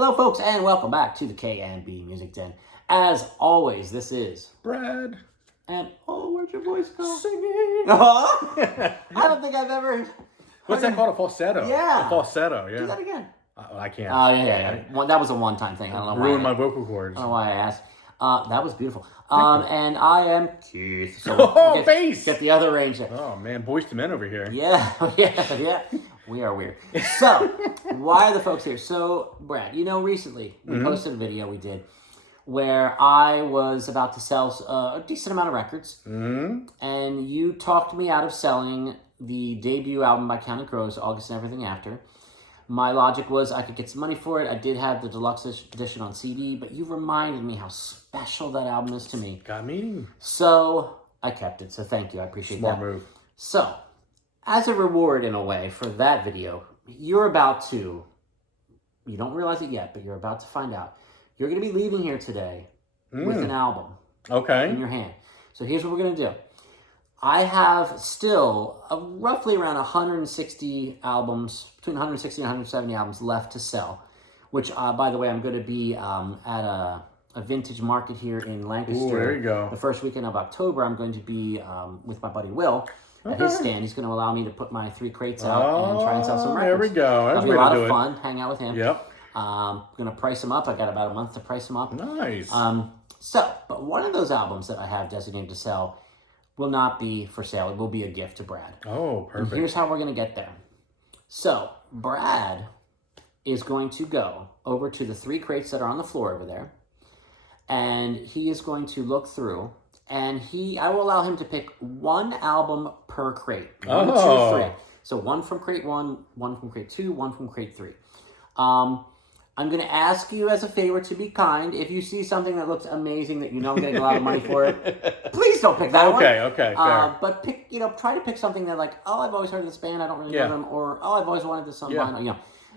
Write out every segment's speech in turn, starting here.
Hello, folks, and welcome back to the K&B Music Den. As always, this is Brad. And where'd your voice go? Singing. Oh, I don't think I've ever. What's that called? A falsetto. Yeah. A falsetto. Yeah. Do that again. I can't. Oh yeah. That was a one-time thing. I don't know why. Ruined my vocal cords. I don't know why I asked. That was beautiful. And I am Keith. So Oh, face! Get the other range there. Oh man, Boys to Men over here. Yeah. We are weird. So, why are the folks here? So, Brad, recently we posted a video we did where I was about to sell a decent amount of records, and you talked me out of selling the debut album by Counting Crows, August and Everything After. My logic was I could get some money for it. I did have the deluxe edition on CD, but you reminded me how special that album is to me. Got me. So, I kept it. So, thank you. I appreciate that. Smart move. So, as a reward, in a way, for that video, you're about to, you don't realize it yet, but you're about to find out. You're going to be leaving here today with an album in your hand. So here's what we're going to do. I have still roughly around 160 albums, between 160 and 170 albums left to sell, which, by the way, I'm going to be at a vintage market here in Lancaster. Ooh, there you go. The first weekend of October, I'm going to be with my buddy Will. At his stand, he's going to allow me to put my 3 crates out and try and sell some records. There we go. That's It'll be a lot of fun, hang out with him. Yep. I'm going to price him up. I got about a month to price him up. Nice. But one of those albums that I have designated to sell will not be for sale. It will be a gift to Brad. Oh, perfect. And here's how we're going to get there. So, Brad is going to go over to the 3 crates that are on the floor over there, and he is going to look through. And I will allow him to pick 1 album per crate. 1, 2, 3. So 1 from crate 1, 1 from crate 2, 1 from crate 3. I'm going to ask you as a favor to be kind. If you see something that looks amazing that I'm getting a lot of money for it, please don't pick that one. Okay, fair. But pick, try to pick something that I've always heard of this band, I don't really know them, or I've always wanted this song. You don't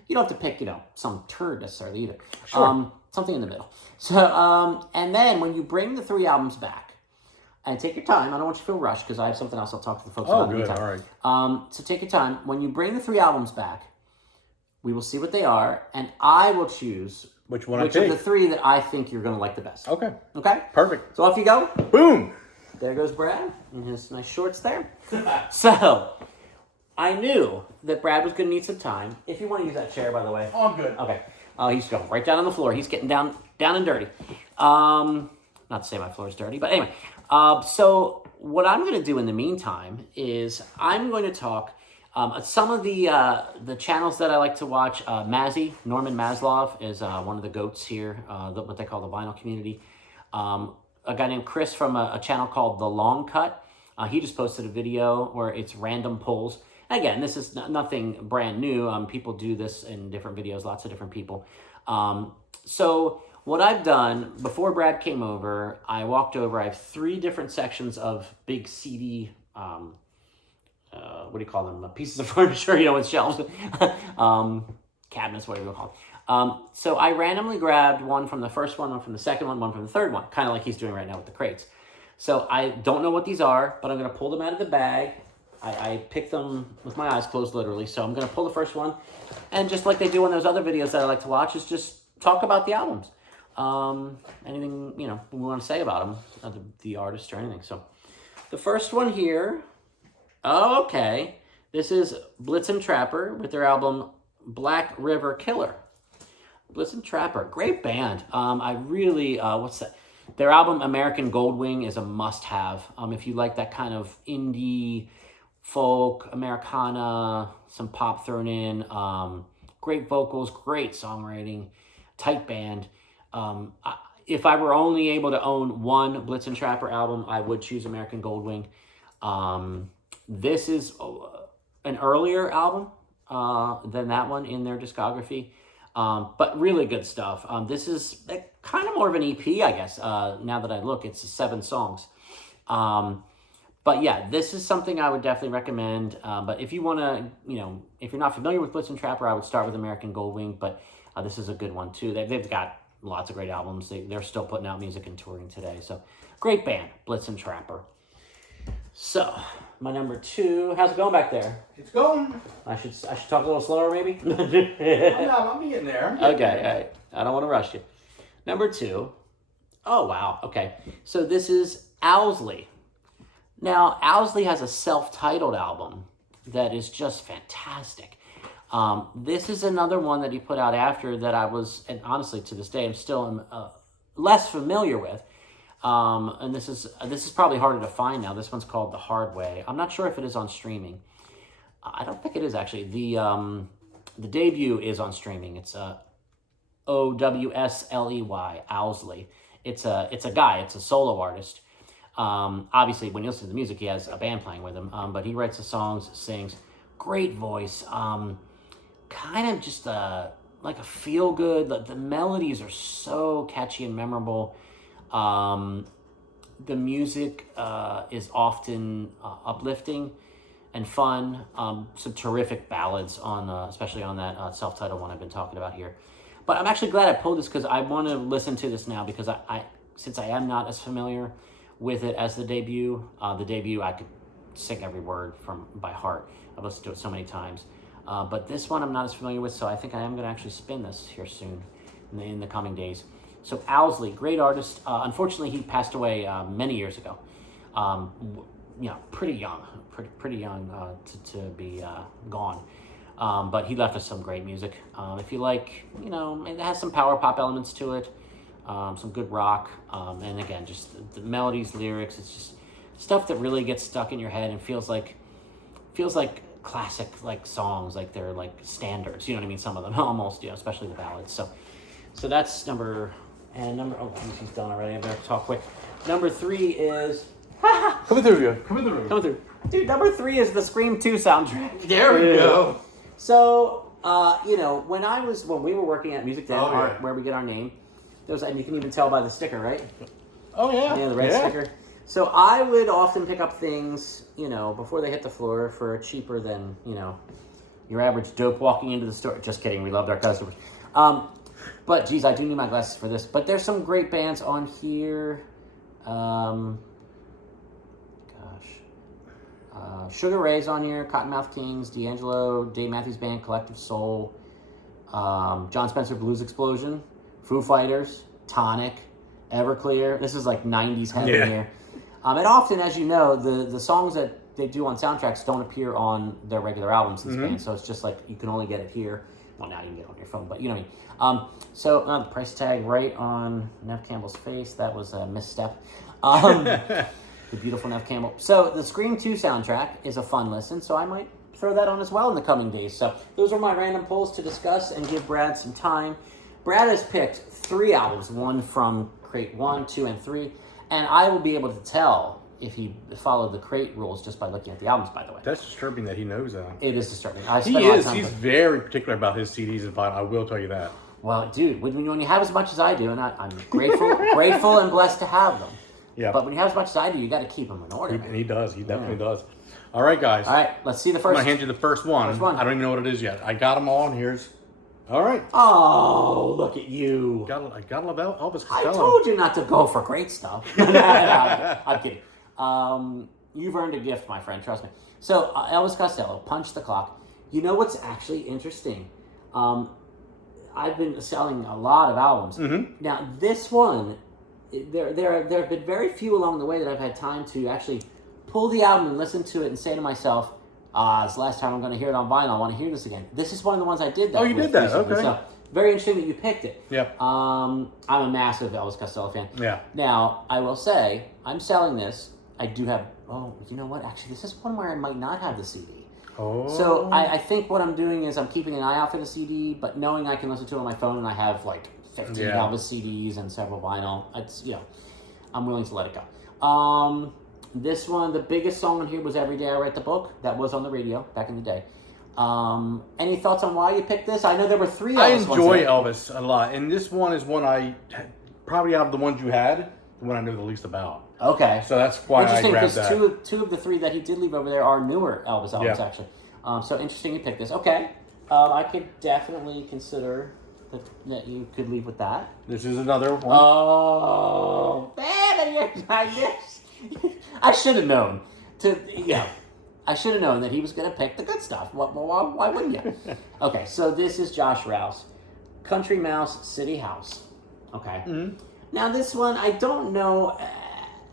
have to pick, some turd necessarily either. Sure. Something in the middle. So, and then when you bring the 3 albums back, and take your time. I don't want you to feel rushed because I have something else I'll talk to the folks about. Oh, good. All right. So take your time. When you bring the 3 albums back, we will see what they are, and I will choose which of the 3 that I think you're going to like the best. Okay. Okay? Perfect. So off you go. Boom. There goes Brad in his nice shorts there. So I knew that Brad was going to need some time. If you want to use that chair, by the way. Oh, I'm good. Okay. He's going right down on the floor. He's getting down and dirty. Not to say my floor is dirty, but anyway. So what I'm going to do in the meantime is I'm going to talk some of the channels that I like to watch. Norman Maslov is one of the goats here, what they call the vinyl community. A guy named Chris from a channel called The Long Cut. He just posted a video where it's random pulls. Again, this is nothing brand new. People do this in different videos, lots of different people. So what I've done, before Brad came over, I walked over. I have 3 different sections of big CD, what do you call them? Pieces of furniture, with shelves, cabinets, whatever you call them. So I randomly grabbed one from the first one from the second one from the third one, kind of like he's doing right now with the crates. So I don't know what these are, but I'm going to pull them out of the bag. I picked them with my eyes closed, literally. So I'm going to pull the first one, and just like they do in those other videos that I like to watch, is just talk about the albums. Anything, we want to say about them, the artist or anything. So the first one here, this is Blitzen Trapper with their album Black River Killer. Blitzen Trapper, great band. I really, what's that? Their album American Goldwing is a must-have. If you like that kind of indie, folk, Americana, some pop thrown in, great vocals, great songwriting, tight band. If I were only able to own one Blitzen Trapper album, I would choose American Goldwing. This is an earlier album than that one in their discography, but really good stuff. This is kind of more of an EP, I guess. Now that I look, it's 7 songs. But yeah, this is something I would definitely recommend. But if you want to, if you're not familiar with Blitzen Trapper, I would start with American Goldwing. But this is a good one too. They've got lots of great albums. They're still putting out music and touring today. So great band, Blitzen Trapper. So my number 2, how's it going back there? It's going. I should talk a little slower, maybe. I'm getting there. Okay, all right. I don't want to rush you. Number 2. Oh, wow. Okay. So this is Owsley. Now, Owsley has a self-titled album that is just fantastic. This is another one that he put out after that I was, and honestly, to this day, I'm still less familiar with. And this is probably harder to find now. This one's called The Hard Way. I'm not sure if it is on streaming. I don't think it is, actually. The debut is on streaming. It's Owsley, Owsley. It's a guy. It's a solo artist. Obviously, when you listen to the music, he has a band playing with him. But he writes the songs, sings. Great voice. Kind of just like a feel good. The melodies are so catchy and memorable. The music is often uplifting and fun. Some terrific ballads on, especially on that self-titled one I've been talking about here. But I'm actually glad I pulled this because I want to listen to this now because I since I am not as familiar with it as the debut I could sing every word by heart. I've listened to it so many times. But this one I'm not as familiar with, so I think I am going to actually spin this here soon in the coming days. So Owsley, great artist. Unfortunately, he passed away many years ago. Pretty young to be gone. But he left us some great music. If you like, it has some power pop elements to it, some good rock, and again, just the melodies, lyrics. It's just stuff that really gets stuck in your head and feels like classic songs, like they're like standards. You know what I mean? Some of them almost, especially the ballads. So that's number. Oh, he's done already. I better talk quick. Number 3 is. Coming through. Dude, number 3 is the Scream 2 soundtrack. There we go. So, when we were working at Music Den, yeah. where we get our name, and you can even tell by the sticker, right? Oh, yeah. Yeah, the red sticker. So I would often pick up things, before they hit the floor for cheaper than, your average dope walking into the store. Just kidding. We loved our customers. But, geez, I do need my glasses for this. But there's some great bands on here. Sugar Ray's on here, Cottonmouth Kings, D'Angelo, Dave Matthews Band, Collective Soul, John Spencer Blues Explosion, Foo Fighters, Tonic, Everclear. This is like 90s heavy here. And often, as you know, the songs that they do on soundtracks don't appear on their regular albums, this band, so it's just like you can only get it here. Well, now you can get it on your phone, but you know what I mean. So the price tag right on Neve Campbell's face, that was a misstep. The beautiful Neve Campbell. So the Scream 2 soundtrack is a fun listen, so I might throw that on as well in the coming days. So those are my random polls to discuss and give Brad some time. Brad has picked 3 albums, one from Crate 1, 2, and 3, and I will be able to tell if he followed the Crate rules just by looking at the albums, by the way. That's disturbing that he knows that. It is disturbing. He's very particular about his CDs and vinyl, I will tell you that. Well, dude, when you have as much as I do, and I'm grateful and blessed to have them. Yeah. But when you have as much as I do, you got to keep them in order. And he does. He definitely does. All right, guys. All right, let's see the I'm first. going to hand you the first one. I don't even know what it is yet. I got them all, and here's... All right. Oh, look at you. I got Elvis Costello. I told you not to go for great stuff. I'm kidding. You've earned a gift, my friend. Trust me. So, Elvis Costello, Punch the Clock. You know what's actually interesting? I've been selling a lot of albums. Mm-hmm. Now, this one... There have been very few along the way that I've had time to actually pull the album and listen to it and say to myself, it's the last time I'm going to hear it on vinyl. I want to hear this again. This is one of the ones I did that. Oh, you did that? Recently. Okay. So, very interesting that you picked it. Yeah. I'm a massive Elvis Costello fan. Yeah. Now, I will say, I'm selling this. I do have, you know what? Actually, this is one where I might not have the CD. Oh. So, I think what I'm doing is I'm keeping an eye out for the CD, but knowing I can listen to it on my phone and I have, 15 Elvis CDs and several vinyl. It's, I'm willing to let it go. This one, the biggest song on here was Every Day I Write the Book. That was on the radio back in the day. Any thoughts on why you picked this? I know there were 3 Elvis I ones enjoy Elvis a lot, and this one is one I, probably out of the ones you had, the one I know the least about. Okay. So that's why I grabbed that. Interesting, because two of the 3 that he did leave over there are newer Elvis albums, actually. So interesting you picked this. Okay. I could definitely consider... that you could leave with that. This is another one. Oh, man, I should have known. I should have known that he was going to pick the good stuff. Why wouldn't you? Okay, so this is Josh Rouse. Country Mouse City House. Okay. Now this one, I don't know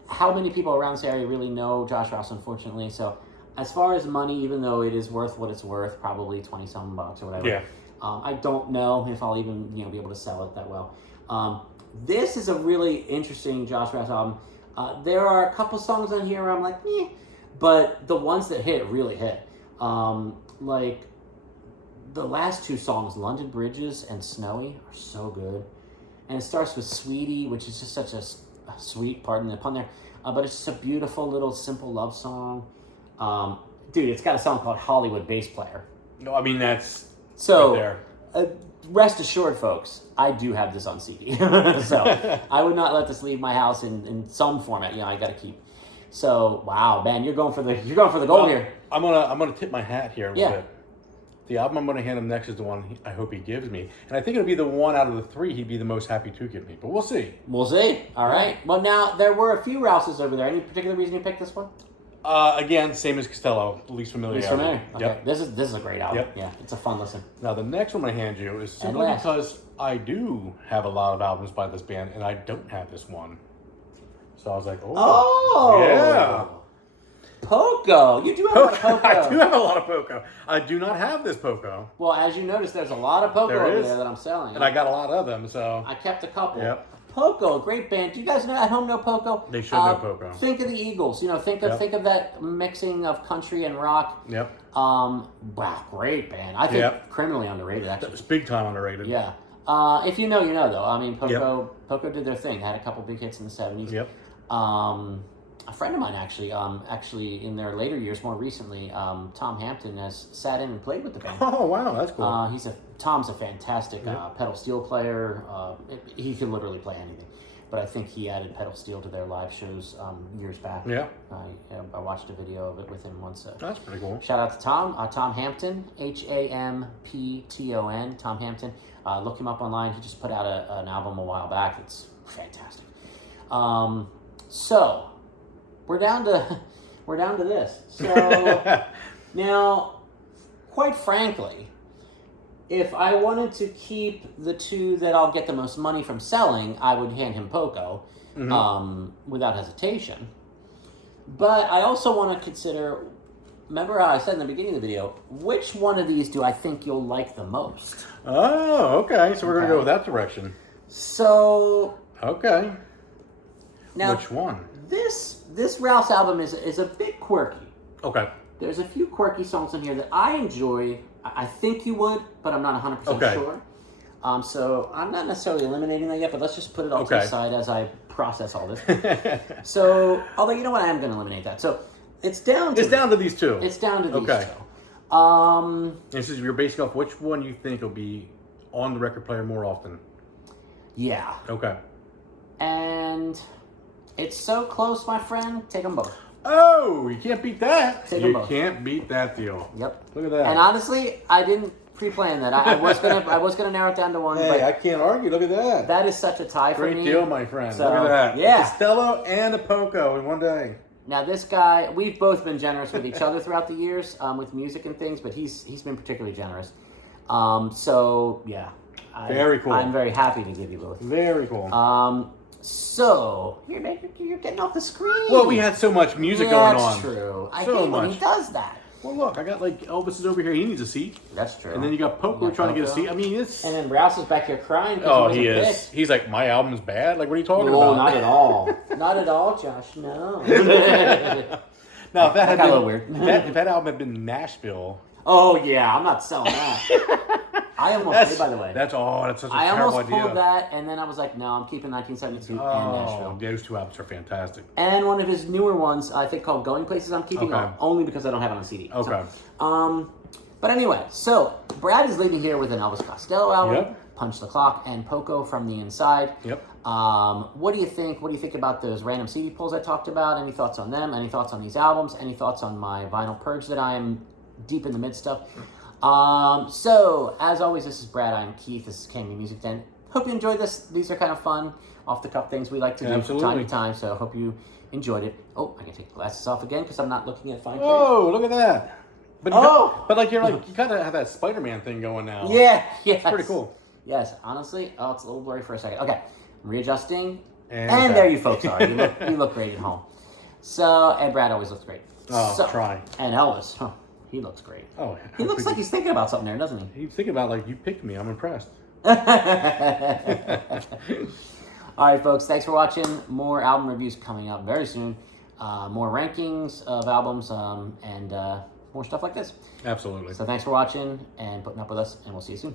how many people around this area really know Josh Rouse, unfortunately. So as far as money, even though it is worth what it's worth, probably 20-some bucks or whatever. Yeah. I don't know if I'll even be able to sell it that well. This is a really interesting Josh Rouse album. There are a couple songs on here where I'm like, but the ones that hit really hit. Like the last two songs, London Bridges and Snowy, are so good. And it starts with Sweetie, which is just such a sweet, pardon the pun there, but it's just a beautiful little simple love song. Dude, it's got a song called Hollywood Bass Player. No, I mean that's So, right there. Rest assured, folks, I do have this on CD. So I would not let this leave my house in some format. I got to keep. So wow, man, you're going for the gold here. I'm gonna tip my hat here a little Yeah. bit. The album I'm gonna hand him next is the one I hope he gives me, and I think it'll be the one out of the three he'd be the most happy to give me. But we'll see. We'll see. All right. Well, now there were a few Rouses over there. Any particular reason you picked this one? Again, same as Costello, least familiar. Least familiar. Okay. Yep. This is a great album. Yep. Yeah, it's a fun listen. Now the next one I hand you is simply last. because I do have a lot of albums by this band, and I don't have this one. So I was like, Oh, yeah. Poco. You do have a lot of Poco. I do have a lot of Poco. I do not have this Poco, Well, as you notice, there's a lot of Poco There over is. there that I'm selling. and I got a lot of them. So I kept a couple. Yep. Poco, great band. Do you guys know at home know Poco? They should know Poco. Think of the Eagles. Think of Yep. think of that mixing of country and rock. Yep, Wow, great band. I think Yep. criminally underrated actually. it's big time underrated. Yeah. If you know, you know though. I mean, Poco did their thing. Had a couple big hits in the 70s. Yep. A friend of mine actually in their later years, more recently, Tom Hampton has sat in and played with the band. Oh wow, that's cool. Tom's a fantastic pedal steel player. He could literally play anything, but I think he added pedal steel to their live shows years back. Yeah. I watched a video of it with him once. That's pretty cool. Shout out to Tom. Tom Hampton, Hampton. Tom Hampton. Look him up online. He just put out an album a while back. It's fantastic. So we're down to this. So now, quite frankly, if I wanted to keep the two that I'll get the most money from selling, I would hand him Poco, without hesitation. But I also want to consider. Remember how I said in the beginning of the video, which one of these do I think you'll like the most? Oh, okay. So we're gonna go with that direction. So Okay. now, Which one? This Rouse album is a bit quirky. Okay. There's a few quirky songs in here that I enjoy. I think you would, but I'm not 100% Okay. sure. So I'm not necessarily eliminating that yet, but let's just put it off to the side as I process all this. So, although you know what, I am going to eliminate that. So it's down to these two. It's down to these Okay. two. This is you're basing off which one you think will be on the record player more often. Yeah. Okay. And it's so close, my friend. Take them both. Oh, you can't beat that. Take 'em You both. can't beat that deal. Yep. Look at that. And honestly, I didn't pre-plan that. I was gonna narrow it down to one, Hey, but I can't argue. Look at that. that is such a tie for Great me. deal, my friend. So, Look at that. yeah. A Costello and a Poco in one day. Now this guy, we've both been generous with each other throughout the years with music and things, but he's been particularly generous. So yeah, Very cool. I'm very happy to give you both. Very cool. So you're getting off the screen. Well, we had so much music going on. That's true. I So hate when much. he does that. Well, look, I got like Elvis is over here. He needs a seat. That's true. And then you got Poco You got trying to get a Poco. seat. I mean, it's. And then Rouse is back here crying. Oh, he he wasn't is. picked. He's like, my album's bad. Like, what are you talking No, about? not at all. Not at all, Josh. No. Now, if that had got a been little weird. if that album had been Nashville, Oh yeah, I'm not selling that. I almost did, by the way. that's such a I terrible almost idea. pulled that, and then I was like, no, I'm keeping 1972 and Oh, Nashville. those two albums are fantastic. And one of his newer ones, I think called Going Places, I'm keeping Okay. only because I don't have it on CD. Okay. So, but anyway, so Brad is leaving here with an Elvis Costello album, Yep. Punch the Clock, and Poco from the Inside. Yep. What do you think? What do you think about those random CD pulls I talked about? Any thoughts on them? Any thoughts on these albums? Any thoughts on my vinyl purge that I am deep in the midst of? So, as always, this is Brad. I'm Keith. This is Candy Music Den. Hope you enjoyed this. These are kind of fun, off-the-cuff things we like to do from time Absolutely. to time, so hope you enjoyed it. Oh, I can take the glasses off again because I'm not looking at fine print. Oh, look at that. But Oh! you kind of have that Spider-Man thing going now. Yeah, It's pretty cool. Yes, honestly, oh, it's a little blurry for a second. Okay, I'm readjusting, And and there you folks are. You look great at home. So, and Brad always looks great. Oh, so, try. And Elvis, he looks great. Oh, He looks like he's thinking about something there, doesn't he? He's thinking about, like, you picked me. I'm impressed. All right, folks. Thanks for watching. More album reviews coming up very soon. More rankings of albums and more stuff like this. Absolutely. So thanks for watching and putting up with us, and we'll see you soon.